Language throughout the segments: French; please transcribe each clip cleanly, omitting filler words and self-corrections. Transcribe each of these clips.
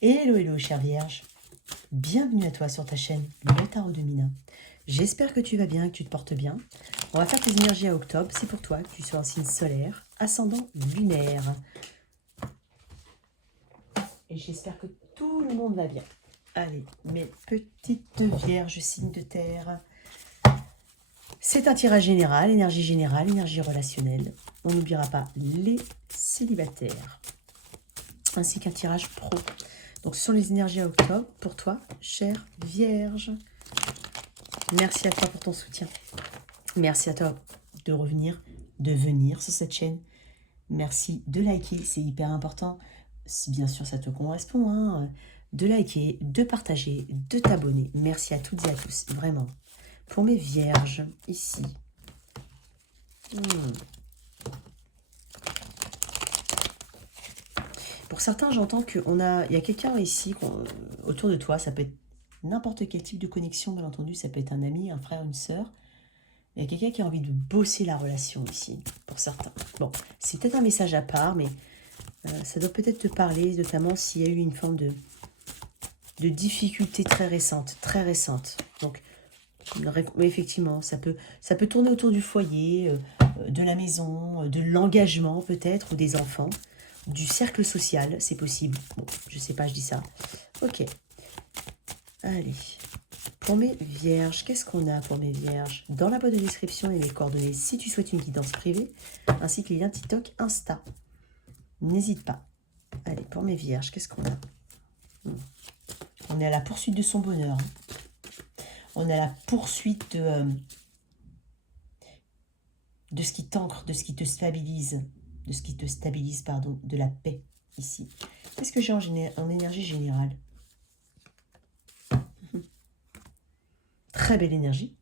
Hello, hello, chère Vierge. Bienvenue à toi sur ta chaîne, le Tarot de Mina. J'espère que tu vas bien, que tu te portes bien. On va faire tes énergies à octobre. C'est pour toi que tu sois un signe solaire, ascendant lunaire. Et j'espère que tout le monde va bien. Allez, mes petites vierges, signes de terre. C'est un tirage général, énergie relationnelle. On n'oubliera pas les célibataires. Ainsi qu'un tirage pro. Donc, ce sont les énergies à octobre pour toi, chère Vierge. Merci à toi pour ton soutien. Merci à toi de revenir, de venir sur cette chaîne. Merci de liker, c'est hyper important. Si bien sûr ça te correspond, hein, de liker, de partager, de t'abonner. Merci à toutes et à tous, vraiment. Pour mes vierges, ici. Pour certains, j'entends qu'il y a quelqu'un ici autour de toi. Ça peut être n'importe quel type de connexion, bien entendu. Ça peut être un ami, un frère, une sœur. Il y a quelqu'un qui a envie de bosser la relation ici, pour certains. Bon, c'est peut-être un message à part, mais ça doit peut-être te parler, notamment s'il y a eu une forme de difficulté très récente, très récente. Donc, effectivement, ça peut tourner autour du foyer, de la maison, de l'engagement peut-être, ou des enfants, du cercle social, c'est possible. Bon, je sais pas, je dis ça. Ok. Allez. Pour mes vierges, qu'est-ce qu'on a pour mes vierges? Dans la boîte de description, il y a les coordonnées si tu souhaites une guidance privée, ainsi que les liens TikTok, Insta. N'hésite pas. Allez, pour mes vierges, qu'est-ce qu'on a? On est à la poursuite de son bonheur. On est à la poursuite de ce qui t'ancre, de ce qui te stabilise, de la paix, ici. Qu'est-ce que j'ai en énergie générale? Très belle énergie.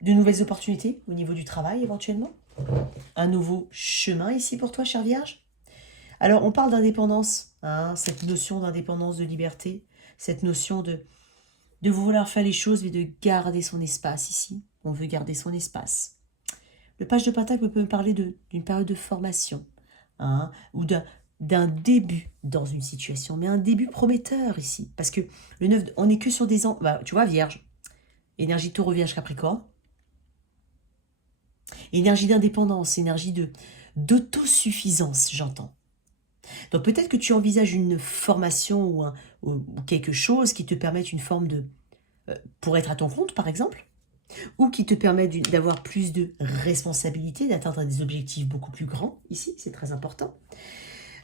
De nouvelles opportunités au niveau du travail, éventuellement. Un nouveau chemin ici pour toi, chère Vierge. Alors, on parle d'indépendance, hein, cette notion d'indépendance, de liberté, cette notion de vouloir faire les choses, mais de garder son espace ici. On veut garder son espace. Le page de Pentacle peut me parler d'une période de formation, hein, ou d'un début dans une situation, mais un début prometteur ici. Parce que le 9, on n'est que sur des ans. Bah, tu vois, Vierge, énergie Taureau, Vierge, Capricorne, énergie d'indépendance, énergie d'autosuffisance, j'entends. Donc peut-être que tu envisages une formation ou quelque chose qui te permette une forme de... pour être à ton compte, par exemple, ou qui te permet d'avoir plus de responsabilité, d'atteindre des objectifs beaucoup plus grands. Ici, c'est très important.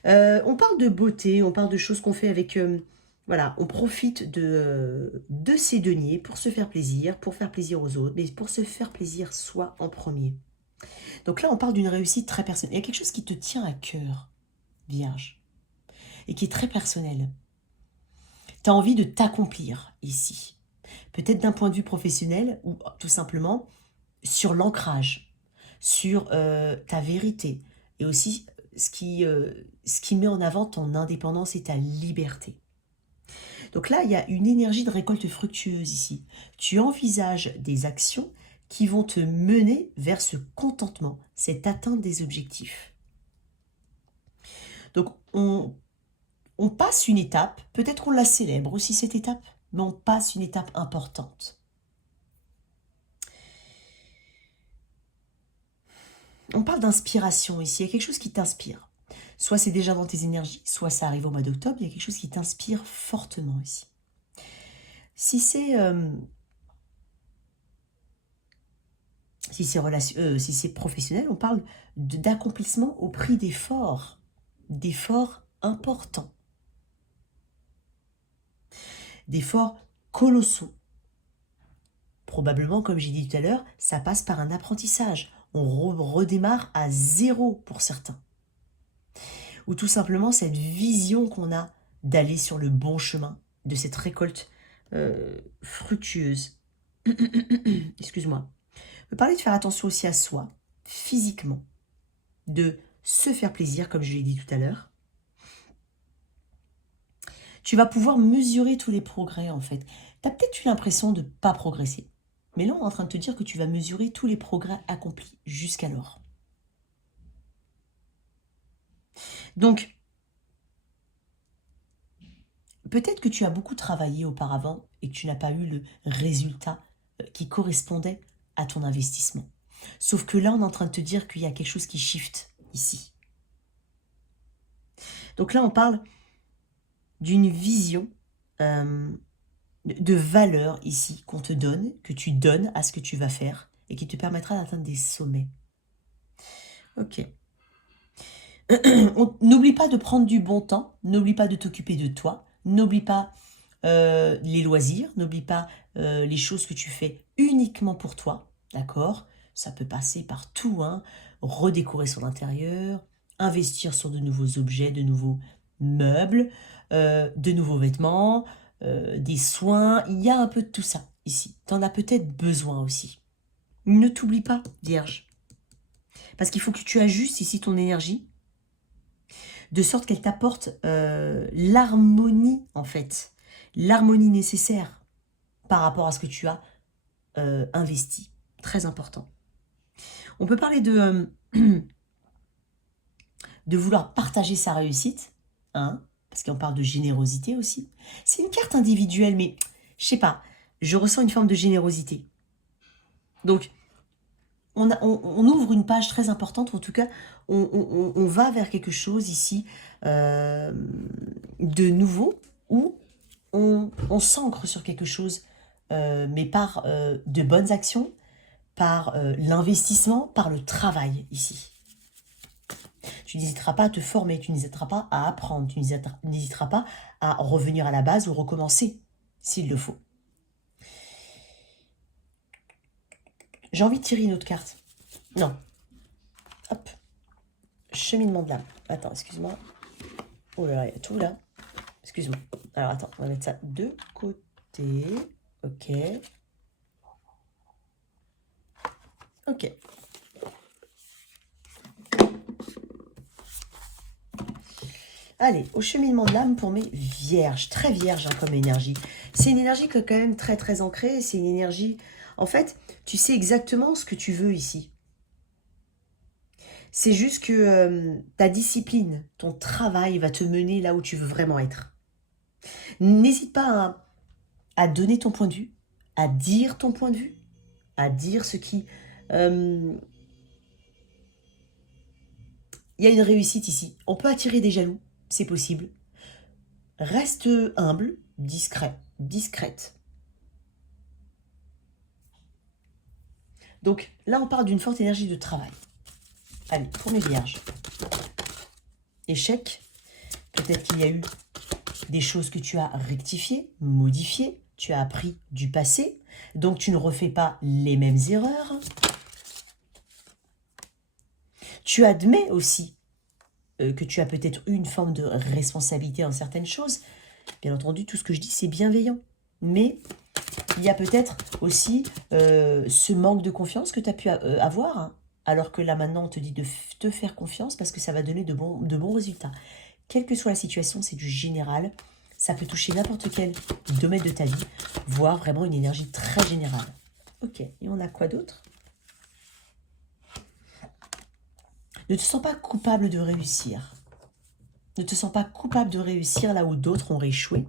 On parle de beauté, on parle de choses qu'on fait avec... voilà, on profite de ces deniers pour se faire plaisir, pour faire plaisir aux autres, mais pour se faire plaisir soi en premier. Donc là, on parle d'une réussite très personnelle. Il y a quelque chose qui te tient à cœur, Vierge, et qui est très personnel. Tu as envie de t'accomplir ici. Peut-être d'un point de vue professionnel ou tout simplement sur l'ancrage, sur ta vérité et aussi ce qui met en avant ton indépendance et ta liberté. Donc là, il y a une énergie de récolte fructueuse ici. Tu envisages des actions qui vont te mener vers ce contentement, cette atteinte des objectifs. Donc, on passe une étape, peut-être qu'on la célèbre aussi cette étape, mais on passe une étape importante. On parle d'inspiration ici, il y a quelque chose qui t'inspire. Soit c'est déjà dans tes énergies, soit ça arrive au mois d'octobre, il y a quelque chose qui t'inspire fortement ici. Si c'est professionnel, on parle d'accomplissement au prix d'efforts importants, d'efforts colossaux. Probablement, comme j'ai dit tout à l'heure, ça passe par un apprentissage. On redémarre à zéro pour certains. Ou tout simplement cette vision qu'on a d'aller sur le bon chemin, de cette récolte fructueuse. Excuse-moi. On peut parler de faire attention aussi à soi, physiquement, de se faire plaisir, comme je l'ai dit tout à l'heure. Tu vas pouvoir mesurer tous les progrès, en fait. Tu as peut-être eu l'impression de ne pas progresser. Mais là, on est en train de te dire que tu vas mesurer tous les progrès accomplis jusqu'alors. Donc, peut-être que tu as beaucoup travaillé auparavant et que tu n'as pas eu le résultat qui correspondait à ton investissement. Sauf que là, on est en train de te dire qu'il y a quelque chose qui shift ici. Donc là, on parle d'une vision de valeur ici qu'on te donne, que tu donnes à ce que tu vas faire et qui te permettra d'atteindre des sommets. Ok. N'oublie pas de prendre du bon temps, n'oublie pas de t'occuper de toi, n'oublie pas les loisirs, n'oublie pas les choses que tu fais uniquement pour toi, d'accord? Ça peut passer par tout, hein. Redécorer son intérieur, investir sur de nouveaux objets, de nouveaux meubles, de nouveaux vêtements, des soins. Il y a un peu de tout ça ici. Tu en as peut-être besoin aussi. Ne t'oublie pas, Vierge. Parce qu'il faut que tu ajustes ici ton énergie, de sorte qu'elle t'apporte l'harmonie, en fait. L'harmonie nécessaire par rapport à ce que tu as investi. Très important. On peut parler de vouloir partager sa réussite, hein, parce qu'on parle de générosité aussi. C'est une carte individuelle, mais je sais pas, je ressens une forme de générosité. Donc, on ouvre une page très importante, en tout cas, on va vers quelque chose ici de nouveau, où on s'ancre sur quelque chose, mais par de bonnes actions, par l'investissement, par le travail ici. Tu n'hésiteras pas à te former, tu n'hésiteras pas à apprendre, tu n'hésiteras pas à revenir à la base ou recommencer, s'il le faut. J'ai envie de tirer une autre carte. Non. Hop. Cheminement de l'âme. Attends, excuse-moi. Oh là là, il y a tout là. Excuse-moi. Alors attends, on va mettre ça de côté. Ok. Ok. Allez, au cheminement de l'âme pour mes vierges. Très vierge hein, comme énergie. C'est une énergie qui est quand même très très ancrée. C'est une énergie... En fait, tu sais exactement ce que tu veux ici. C'est juste que ta discipline, ton travail va te mener là où tu veux vraiment être. N'hésite pas à donner ton point de vue, à dire ton point de vue, à dire ce qui... Il y a une réussite ici. On peut attirer des jaloux, c'est possible. Reste humble, discret, discrète. Donc là, on parle d'une forte énergie de travail. Allez, pour mes vierges. Échec. Peut-être qu'il y a eu des choses que tu as rectifiées, modifiées. Tu as appris du passé. Donc, tu ne refais pas les mêmes erreurs. Tu admets aussi que tu as peut-être eu une forme de responsabilité en certaines choses. Bien entendu, tout ce que je dis, c'est bienveillant. Mais il y a peut-être aussi ce manque de confiance que tu as pu avoir, hein, alors que là, maintenant, on te dit de te faire confiance parce que ça va donner de bons résultats. Quelle que soit la situation, c'est du général. Ça peut toucher n'importe quel domaine de ta vie, voire vraiment une énergie très générale. Ok, et on a quoi d'autre? Ne te sens pas coupable de réussir. Ne te sens pas coupable de réussir là où d'autres ont échoué.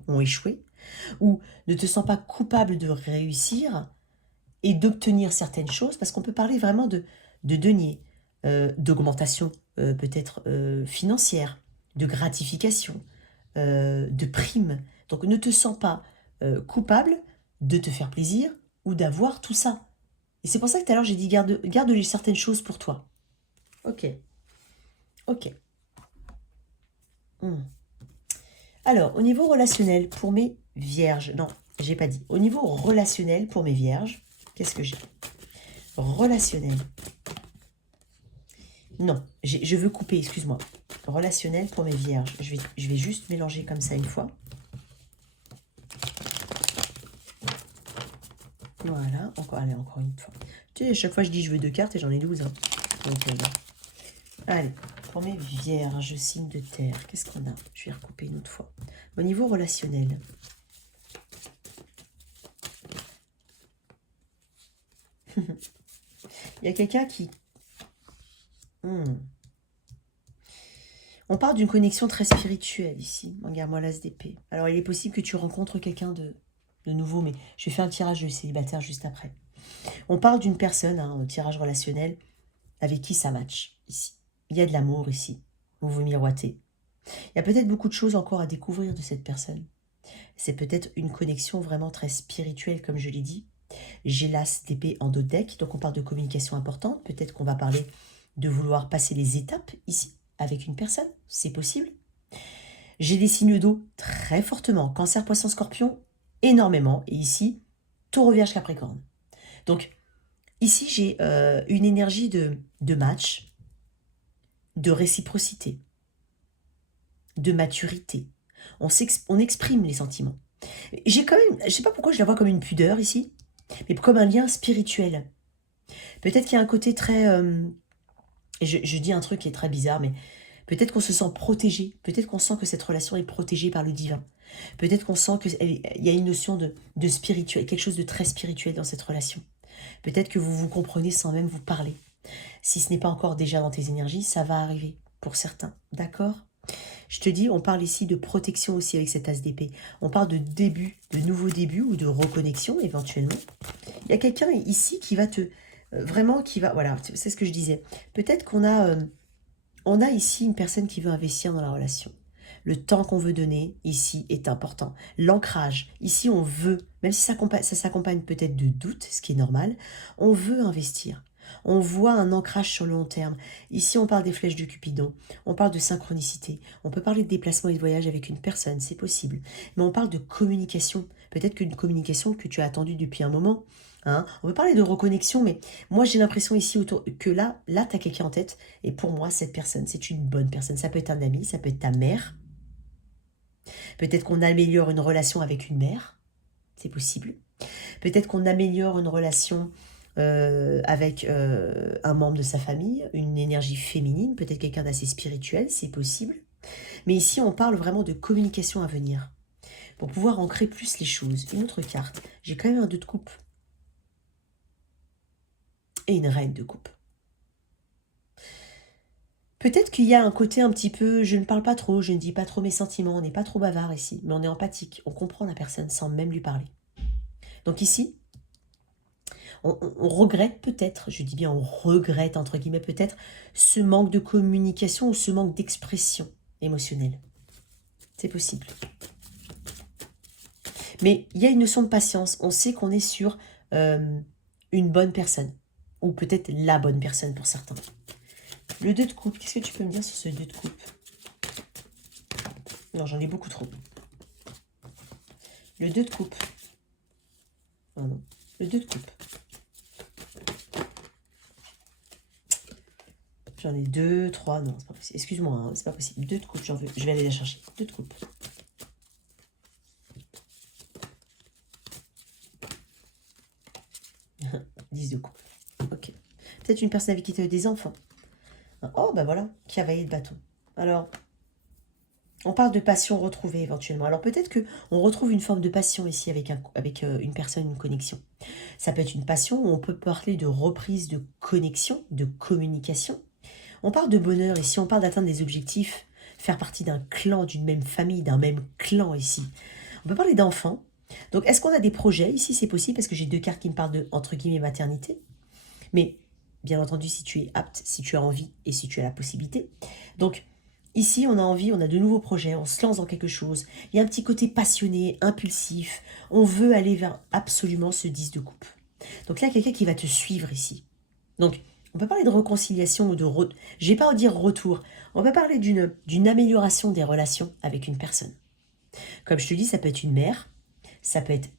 Ou ne te sens pas coupable de réussir et d'obtenir certaines choses, parce qu'on peut parler vraiment de deniers, d'augmentation peut-être financière, de gratification, de primes. Donc ne te sens pas coupable de te faire plaisir ou d'avoir tout ça. Et c'est pour ça que tout à l'heure j'ai dit garde certaines choses pour toi. Ok. Ok. Alors, au niveau relationnel, pour mes vierges, non, j'ai pas dit. Au niveau relationnel, pour mes vierges, qu'est-ce que j'ai? Relationnel. Non, je veux couper, excuse-moi. Relationnel pour mes vierges. Je vais juste mélanger comme ça une fois. Voilà, allez, encore une fois. Tu sais, à chaque fois je dis je veux 2 cartes et j'en ai 12. Hein. Donc, allez, pour mes vierges, signe de terre, qu'est-ce qu'on a? Je vais recouper une autre fois. Au niveau relationnel. Il y a quelqu'un qui... On parle d'une connexion très spirituelle ici. Regarde-moi l'as d'épée. Alors, il est possible que tu rencontres quelqu'un de nouveau, mais je vais faire un tirage de célibataire juste après. On parle d'une personne, un tirage relationnel, avec qui ça match ici. Il y a de l'amour ici. Vous vous miroitez. Il y a peut-être beaucoup de choses encore à découvrir de cette personne. C'est peut-être une connexion vraiment très spirituelle, comme je l'ai dit. J'ai l'as d'épée en dos de deck, donc on parle de communication importante. Peut-être qu'on va parler de vouloir passer les étapes ici, avec une personne. C'est possible. J'ai des signes d'eau très fortement. Cancer, poisson, scorpion, énormément. Et ici, taureau, vierge, capricorne. Donc, ici, j'ai une énergie de match, de réciprocité, de maturité. On exprime les sentiments. J'ai quand même, je ne sais pas pourquoi je la vois comme une pudeur ici, mais comme un lien spirituel. Peut-être qu'il y a un côté très... et je dis un truc qui est très bizarre, mais peut-être qu'on se sent protégé. Peut-être qu'on sent que cette relation est protégée par le divin. Peut-être qu'on sent qu'il y a une notion de spirituel, quelque chose de très spirituel dans cette relation. Peut-être que vous vous comprenez sans même vous parler. Si ce n'est pas encore déjà dans tes énergies, ça va arriver pour certains. D'accord ? Je te dis, on parle ici de protection aussi avec cet as d'épée. On parle de début, de nouveau début ou de reconnexion éventuellement. Il y a quelqu'un ici qui va te... vraiment qui va... Voilà, c'est ce que je disais. Peut-être qu'on a, on a ici une personne qui veut investir dans la relation. Le temps qu'on veut donner ici est important. L'ancrage, ici on veut, même si ça s'accompagne peut-être de doutes, ce qui est normal, on veut investir. On voit un ancrage sur le long terme. Ici, on parle des flèches de Cupidon. On parle de synchronicité. On peut parler de déplacement et de voyage avec une personne, c'est possible. Mais on parle de communication. Peut-être qu'une communication que tu as attendue depuis un moment. Hein. On peut parler de reconnexion, mais moi, j'ai l'impression ici que là tu as quelqu'un en tête. Et pour moi, cette personne, c'est une bonne personne. Ça peut être un ami, ça peut être ta mère. Peut-être qu'on améliore une relation avec une mère. C'est possible. Peut-être qu'on améliore une relation avec un membre de sa famille, une énergie féminine, peut-être quelqu'un d'assez spirituel, c'est possible. Mais ici, on parle vraiment de communication à venir, pour pouvoir ancrer plus les choses. Une autre carte, j'ai quand même un 2 de coupe et une reine de coupe. Peut-être qu'il y a un côté un petit peu, je ne parle pas trop, je ne dis pas trop mes sentiments, on n'est pas trop bavard ici, mais on est empathique, on comprend la personne sans même lui parler. Donc ici, on regrette peut-être, je dis bien on regrette entre guillemets peut-être, ce manque de communication ou ce manque d'expression émotionnelle. C'est possible. Mais il y a une notion de patience. On sait qu'on est sur une bonne personne. Ou peut-être la bonne personne pour certains. Le 2 de coupe, qu'est-ce que tu peux me dire sur ce 2 de coupe? Non, j'en ai beaucoup trop. Le 2 de coupe. Oh non. Le 2 de coupe. J'en ai 2, 3, non, c'est pas possible. Excuse-moi, hein, c'est pas possible. 2 de coupe, j'en veux. Je vais aller la chercher. 2 de coupe. Dix de coupe. Ok. Peut-être une personne avec qui tu as eu des enfants. Oh, ben voilà, cavalier de bâton. Alors, on parle de passion retrouvée éventuellement. Alors peut-être qu'on retrouve une forme de passion ici avec une personne, une connexion. Ça peut être une passion où on peut parler de reprise de connexion, de communication. On parle de bonheur ici, on parle d'atteindre des objectifs, faire partie d'un clan, d'une même famille, d'un même clan ici. On peut parler d'enfants. Donc est-ce qu'on a des projets ici? C'est possible parce que j'ai 2 cartes qui me parlent de, entre guillemets, maternité. Mais bien entendu, si tu es apte, si tu as envie et si tu as la possibilité. Donc ici, on a envie, on a de nouveaux projets, on se lance dans quelque chose. Il y a un petit côté passionné, impulsif. On veut aller vers absolument ce 10 de coupe. Donc là, il y a quelqu'un qui va te suivre ici. Donc, on peut parler de réconciliation ou de... Je ne vais pas dire retour. On peut parler d'une amélioration des relations avec une personne. Comme je te dis, ça peut être une mère, ça peut être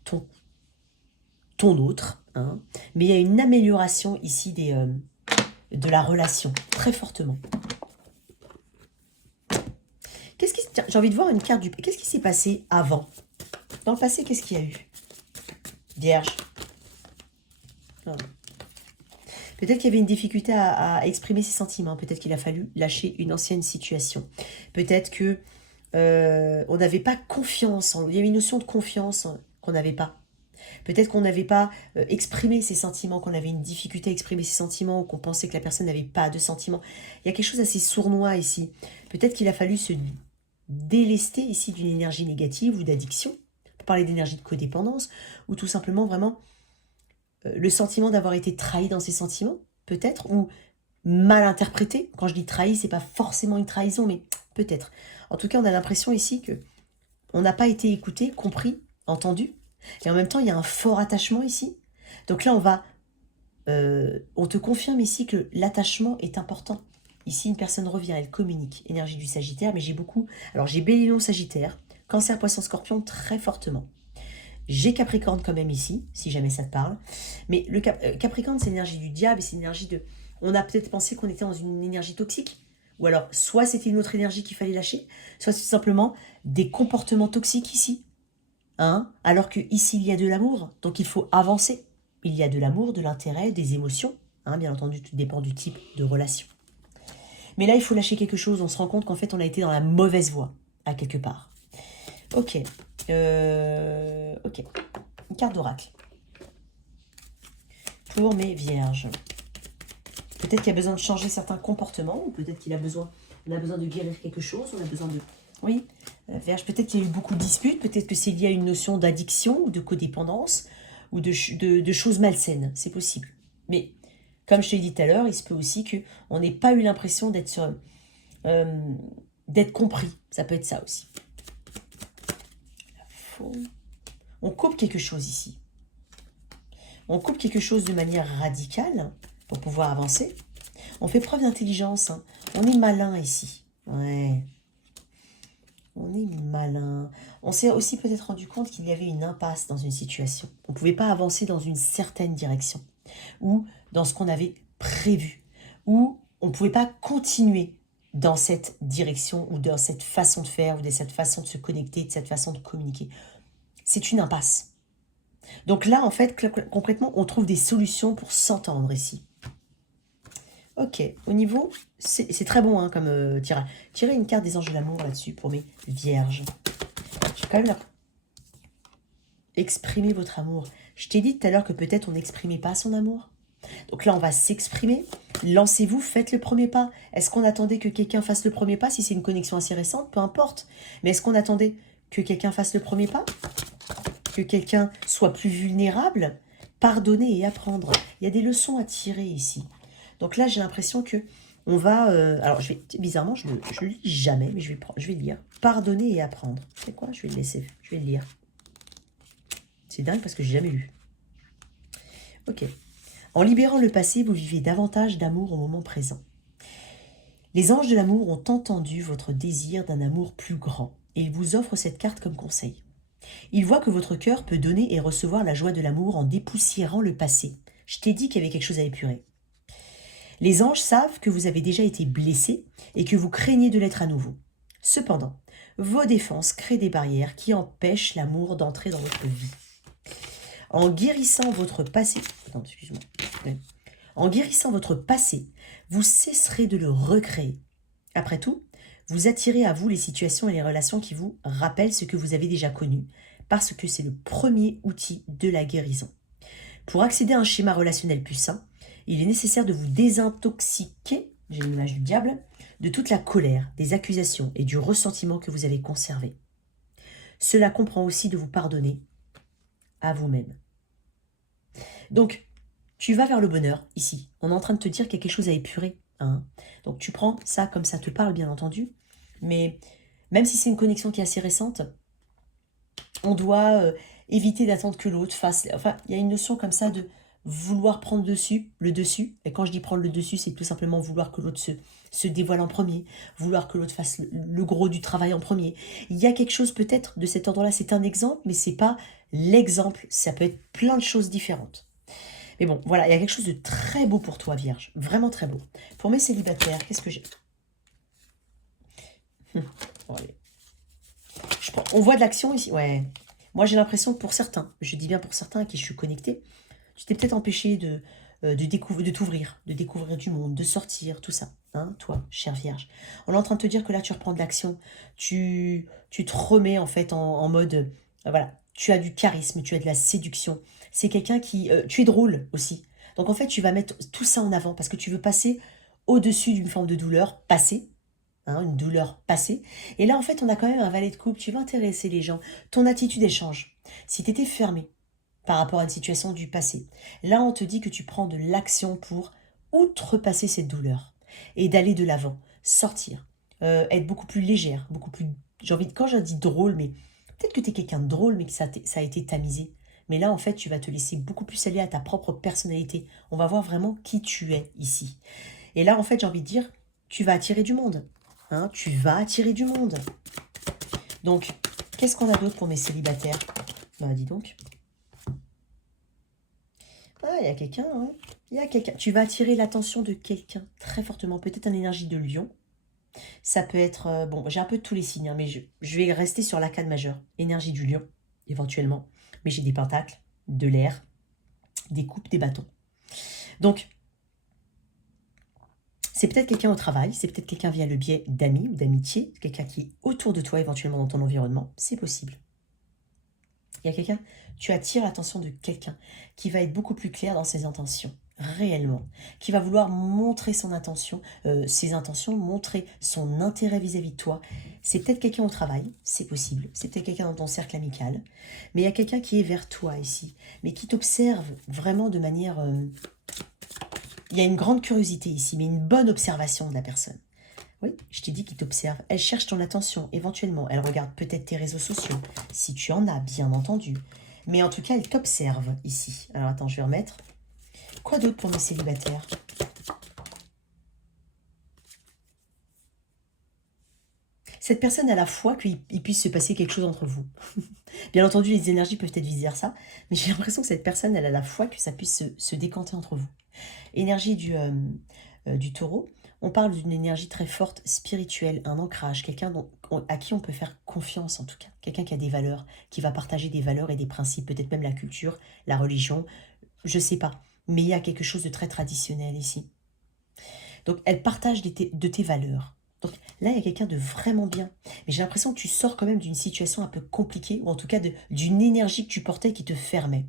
ton autre, hein, mais il y a une amélioration ici de la relation, très fortement. J'ai envie de voir une carte du... Qu'est-ce qui s'est passé avant? Dans le passé, qu'est-ce qu'il y a eu? Vierge. Oh. Peut-être qu'il y avait une difficulté à exprimer ses sentiments. Peut-être qu'il a fallu lâcher une ancienne situation. Peut-être que on n'avait pas confiance. Il y avait une notion de confiance qu'on n'avait pas. Peut-être qu'on n'avait pas exprimé ses sentiments, qu'on avait une difficulté à exprimer ses sentiments, ou qu'on pensait que la personne n'avait pas de sentiments. Il y a quelque chose d'assez sournois ici. Peut-être qu'il a fallu se délester ici d'une énergie négative ou d'addiction. On peut parler d'énergie de codépendance, ou tout simplement vraiment le sentiment d'avoir été trahi dans ses sentiments, peut-être, ou mal interprété. Quand je dis trahi, c'est pas forcément une trahison, mais peut-être. En tout cas, on a l'impression ici que on n'a pas été écouté, compris, entendu. Et en même temps, il y a un fort attachement ici. Donc là, on te confirme ici que l'attachement est important. Ici, une personne revient, elle communique. Énergie du Sagittaire, mais j'ai beaucoup... Alors, j'ai Bélier, Sagittaire, Cancer, Poisson, Scorpion, très fortement. J'ai Capricorne quand même ici, si jamais ça te parle. Mais le Capricorne, c'est l'énergie du diable, et c'est l'énergie de... On a peut-être pensé qu'on était dans une énergie toxique. Ou alors, soit c'était une autre énergie qu'il fallait lâcher, soit c'est tout simplement des comportements toxiques ici. Hein, alors que ici il y a de l'amour, donc il faut avancer. Il y a de l'amour, de l'intérêt, des émotions. Hein, bien entendu, tout dépend du type de relation. Mais là, il faut lâcher quelque chose. On se rend compte qu'en fait, on a été dans la mauvaise voie, à quelque part. Ok. Ok. Une carte d'oracle. Pour mes vierges. Peut-être qu'il y a besoin de changer certains comportements, ou peut-être qu'il a besoin, on a besoin de guérir quelque chose, on a besoin de... Oui, Vierge, peut-être qu'il y a eu beaucoup de disputes, peut-être que c'est lié à une notion d'addiction ou de codépendance, ou de choses malsaines, c'est possible. Mais, comme je te l'ai dit tout à l'heure, il se peut aussi qu'on n'ait pas eu l'impression d'être compris. Ça peut être ça aussi. On coupe quelque chose ici. On coupe quelque chose de manière radicale pour pouvoir avancer. On fait preuve d'intelligence. Hein. On est malin ici. Ouais. On est malin. On s'est aussi peut-être rendu compte qu'il y avait une impasse dans une situation. On ne pouvait pas avancer dans une certaine direction. Ou dans ce qu'on avait prévu. Ou on ne pouvait pas continuer dans cette direction ou dans cette façon de faire ou de cette façon de se connecter, de cette façon de communiquer. C'est une impasse. Donc là, en fait, concrètement, on trouve des solutions pour s'entendre ici. Ok, au niveau, c'est très bon hein, comme tirage. Tirez une carte des anges de l'amour là-dessus pour mes vierges. Je vais quand même là. Exprimez votre amour. Je t'ai dit tout à l'heure que peut-être on n'exprimait pas son amour. Donc là, on va s'exprimer. Lancez-vous, faites le premier pas. Est-ce qu'on attendait que quelqu'un fasse le premier pas? Si c'est une connexion assez récente, peu importe. Mais est-ce qu'on attendait que quelqu'un fasse le premier pas? Que quelqu'un soit plus vulnérable? Pardonner et apprendre. Il y a des leçons à tirer ici. Donc là, j'ai l'impression que on va... alors, bizarrement, je le lis jamais, mais je vais le lire. Pardonner et apprendre. C'est quoi? Je vais le laisser. Je vais le lire. C'est dingue parce que j'ai jamais lu. Ok. En libérant le passé, vous vivez davantage d'amour au moment présent. Les anges de l'amour ont entendu votre désir d'un amour plus grand et ils vous offrent cette carte comme conseil. Ils voient que votre cœur peut donner et recevoir la joie de l'amour en dépoussiérant le passé. Je t'ai dit qu'il y avait quelque chose à épurer. Les anges savent que vous avez déjà été blessé et que vous craignez de l'être à nouveau. Cependant, vos défenses créent des barrières qui empêchent l'amour d'entrer dans votre vie. En guérissant votre passé... Attends, excuse-moi. En guérissant votre passé, vous cesserez de le recréer. Après tout, vous attirez à vous les situations et les relations qui vous rappellent ce que vous avez déjà connu, parce que c'est le premier outil de la guérison. Pour accéder à un schéma relationnel plus sain, il est nécessaire de vous désintoxiquer, j'ai l'image du diable, de toute la colère, des accusations et du ressentiment que vous avez conservé. Cela comprend aussi de vous pardonner à vous-même. Donc, tu vas vers le bonheur, ici. On est en train de te dire qu'il y a quelque chose à épurer. Hein. Donc, tu prends ça comme ça te parle, bien entendu. Mais même si c'est une connexion qui est assez récente, on doit éviter d'attendre que l'autre fasse... Enfin, il y a une notion comme ça de vouloir prendre le dessus. Et quand je dis prendre le dessus, c'est tout simplement vouloir que l'autre se dévoile en premier, vouloir que l'autre fasse le gros du travail en premier. Il y a quelque chose peut-être de cet ordre-là. C'est un exemple, mais c'est pas l'exemple. Ça peut être plein de choses différentes. Mais bon, voilà, il y a quelque chose de très beau pour toi, Vierge. Vraiment très beau. Pour mes célibataires, qu'est-ce que j'ai? Bon, allez. On voit de l'action ici. Ouais. Moi, j'ai l'impression que pour certains, je dis bien pour certains à qui je suis connectée, tu t'es peut-être empêché de t'ouvrir, de découvrir du monde, de sortir, tout ça. Hein, toi, chère Vierge. On est en train de te dire que là, tu reprends de l'action. Tu te remets en fait en mode... voilà. tu as du charisme, tu as de la séduction. C'est quelqu'un qui... tu es drôle aussi. Donc en fait, tu vas mettre tout ça en avant parce que tu veux passer au-dessus d'une forme de douleur passée, hein, une douleur passée. Et là, en fait, on a quand même un valet de coupe, tu vas intéresser les gens. Ton attitude elle change. Si tu étais fermé par rapport à une situation du passé, là, on te dit que tu prends de l'action pour outrepasser cette douleur et d'aller de l'avant, sortir, être beaucoup plus légère, beaucoup plus... Quand je dis drôle, mais peut-être que tu es quelqu'un de drôle, mais que ça a été tamisé. Mais là, en fait, tu vas te laisser beaucoup plus aller à ta propre personnalité. On va voir vraiment qui tu es ici. Et là, en fait, j'ai envie de dire, tu vas attirer du monde. Hein, tu vas attirer du monde. Donc, qu'est-ce qu'on a d'autre pour mes célibataires? Bah, dis donc. Ah, il y a quelqu'un, hein. Il y a quelqu'un. Tu vas attirer l'attention de quelqu'un très fortement. Peut-être une énergie de lion. Ça peut être... bon, j'ai un peu de tous les signes, hein, mais je vais rester sur l'arcane majeure. Énergie du lion, éventuellement. Mais j'ai des pentacles, de l'air, des coupes, des bâtons. Donc, c'est peut-être quelqu'un au travail, c'est peut-être quelqu'un via le biais d'amis ou d'amitié, quelqu'un qui est autour de toi éventuellement dans ton environnement, c'est possible. Il y a quelqu'un, tu attires l'attention de quelqu'un qui va être beaucoup plus clair dans ses intentions, réellement, qui va vouloir montrer son intention, ses intentions, montrer son intérêt vis-à-vis de toi. C'est peut-être quelqu'un au travail, c'est possible, c'est peut-être quelqu'un dans ton cercle amical, mais il y a quelqu'un qui est vers toi ici, mais qui t'observe vraiment de manière... il y a une grande curiosité ici, mais une bonne observation de la personne. Oui, je t'ai dit qu'il t'observe. Elle cherche ton attention, éventuellement. Elle regarde peut-être tes réseaux sociaux, si tu en as, bien entendu. Mais en tout cas, elle t'observe ici. Alors attends, je vais remettre. Quoi d'autre pour mes célibataires? Cette personne a la foi qu'il puisse se passer quelque chose entre vous. Bien entendu, les énergies peuvent être vice-versa, mais j'ai l'impression que cette personne, elle a la foi que ça puisse se décanter entre vous. Énergie du taureau, on parle d'une énergie très forte, spirituelle, un ancrage, quelqu'un à qui on peut faire confiance en tout cas, quelqu'un qui a des valeurs, qui va partager des valeurs et des principes, peut-être même la culture, la religion, je sais pas, mais il y a quelque chose de très traditionnel ici. Donc elle partage de tes valeurs. Donc là, il y a quelqu'un de vraiment bien. Mais j'ai l'impression que tu sors quand même d'une situation un peu compliquée, ou en tout cas d'une énergie que tu portais qui te fermait.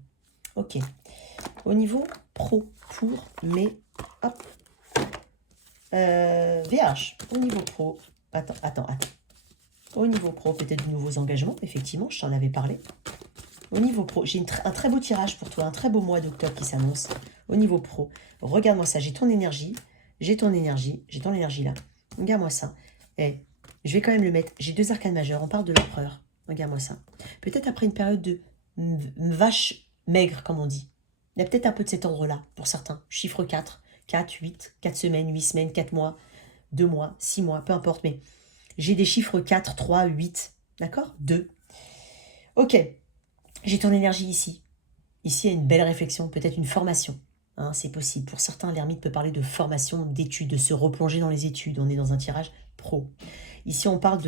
Ok. Au niveau pro, pour mes... Hop. VH, au niveau pro... Attends. Au niveau pro, peut-être de nouveaux engagements, effectivement, je t'en avais parlé. Au niveau pro, j'ai un très beau tirage pour toi, un très beau mois d'octobre qui s'annonce. Au niveau pro, regarde-moi ça, j'ai ton énergie là. Regarde-moi ça. Et je vais quand même le mettre, j'ai 2 arcanes majeures, on parle de l'empereur. Regarde-moi ça. Peut-être après une période de vache maigre, comme on dit. Il y a peut-être un peu de cet ordre-là, pour certains. Chiffre 4, 4, 8, 4 semaines, 8 semaines, 4 mois, 2 mois, 6 mois, peu importe, mais j'ai des chiffres 4, 3, 8, d'accord? 2. Ok, j'ai ton énergie ici. Ici, il y a une belle réflexion, peut-être une formation. Hein, c'est possible. Pour certains, l'ermite peut parler de formation, d'études, de se replonger dans les études. On est dans un tirage pro. Ici, on parle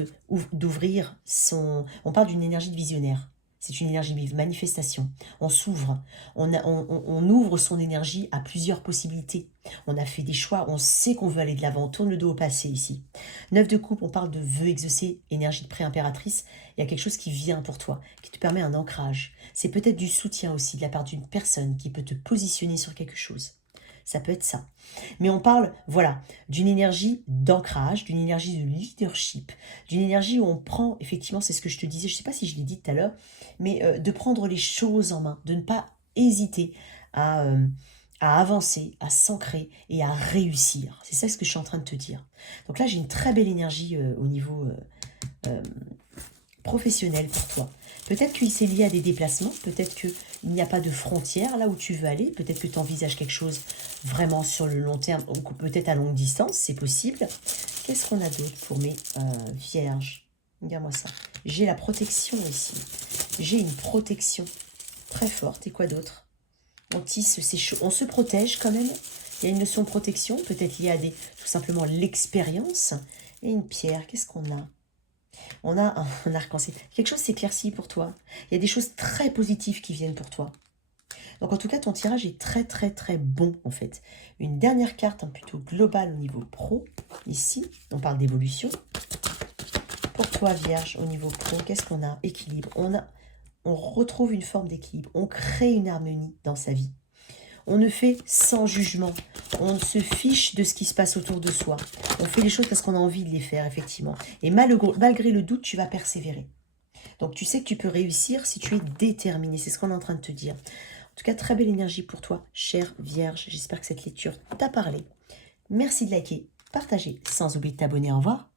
d'ouvrir son... On parle d'une énergie de visionnaire. C'est une énergie vive, manifestation. On s'ouvre, on ouvre son énergie à plusieurs possibilités. On a fait des choix, on sait qu'on veut aller de l'avant, on tourne le dos au passé ici. 9 de coupe, on parle de vœux exaucés, énergie de pré-impératrice. Il y a quelque chose qui vient pour toi, qui te permet un ancrage. C'est peut-être du soutien aussi de la part d'une personne qui peut te positionner sur quelque chose. Ça peut être ça. Mais on parle, voilà, d'une énergie d'ancrage, d'une énergie de leadership, d'une énergie où on prend, effectivement, c'est ce que je te disais, je ne sais pas si je l'ai dit tout à l'heure, mais de prendre les choses en main, de ne pas hésiter à avancer, à s'ancrer et à réussir. C'est ça ce que je suis en train de te dire. Donc là, j'ai une très belle énergie au niveau professionnel pour toi. Peut-être que c'est lié à des déplacements, peut-être qu'il n'y a pas de frontières là où tu veux aller, peut-être que tu envisages quelque chose vraiment sur le long terme, ou peut-être à longue distance, c'est possible. Qu'est-ce qu'on a d'autre pour mes vierges? Regarde-moi ça. J'ai la protection ici. J'ai une protection très forte. Et quoi d'autre? On tisse ces choses. On se protège quand même. Il y a une notion de protection, peut-être liée à tout simplement l'expérience. Et une pierre, qu'est-ce qu'on a? On a un arc-en-ciel. Quelque chose s'éclaircit pour toi. Il y a des choses très positives qui viennent pour toi. Donc en tout cas, ton tirage est très très très bon en fait. Une dernière carte plutôt globale au niveau pro. Ici, on parle d'évolution. Pour toi, Vierge, au niveau pro, qu'est-ce qu'on a? Équilibre. On a on retrouve une forme d'équilibre, on crée une harmonie dans sa vie. On ne fait sans jugement, on se fiche de ce qui se passe autour de soi. On fait les choses parce qu'on a envie de les faire, effectivement. Et malgré le doute, tu vas persévérer. Donc tu sais que tu peux réussir si tu es déterminé, c'est ce qu'on est en train de te dire. En tout cas, très belle énergie pour toi, chère Vierge. J'espère que cette lecture t'a parlé. Merci de liker, partager, sans oublier de t'abonner. Au revoir.